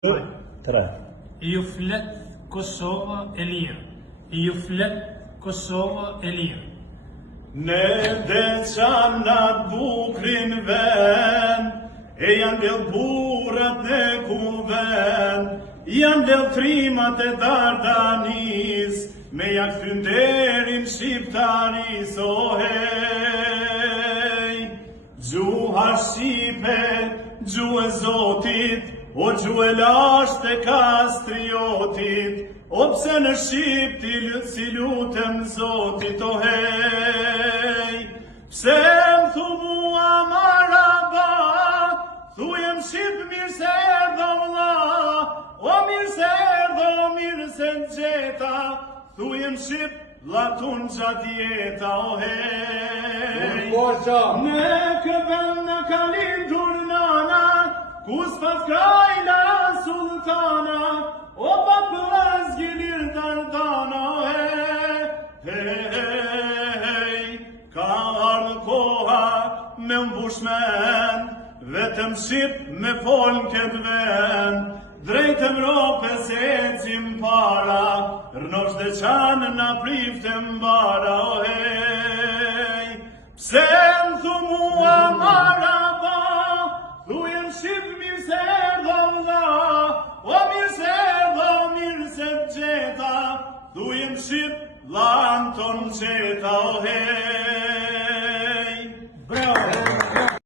Tre. Ju flet Kosova e lirë. Ju flet Kosova e lirë. Ne deçanat bukrin ven, e janë del burat në kuven, janë del trimat e Dardanis, me janë këtynderin shqiptaris, o hej. Gjuha Shqipe, gjuhë e Zotit, o gjuhë e lasht e kastriotit, o pse në Shqip si lutem Zotit, o hej. Pse më thu mua maraba, thujem Shqip mirë se erdho vlla, o mirë se erdho, mirë se gjeta, thujem Shqip latun gjatë jeta, o hej. Ne këven në kalindur nana, ku s'pat krajla sultana, o pa plaz gjilir Dardana, o hej. Ka ardhë koha me mbush mend, vetëm Shqip me fol këtë vend, drejt Evropës ecim para, rnosh dhe qanë na priftem bara, o hej. Pse më thu mua maraba, thujem Shqip mirë se erdho vlla, o mirë se erdho, mirë se gjeta, thujem Shqip vlla'n ton qeta, o hej.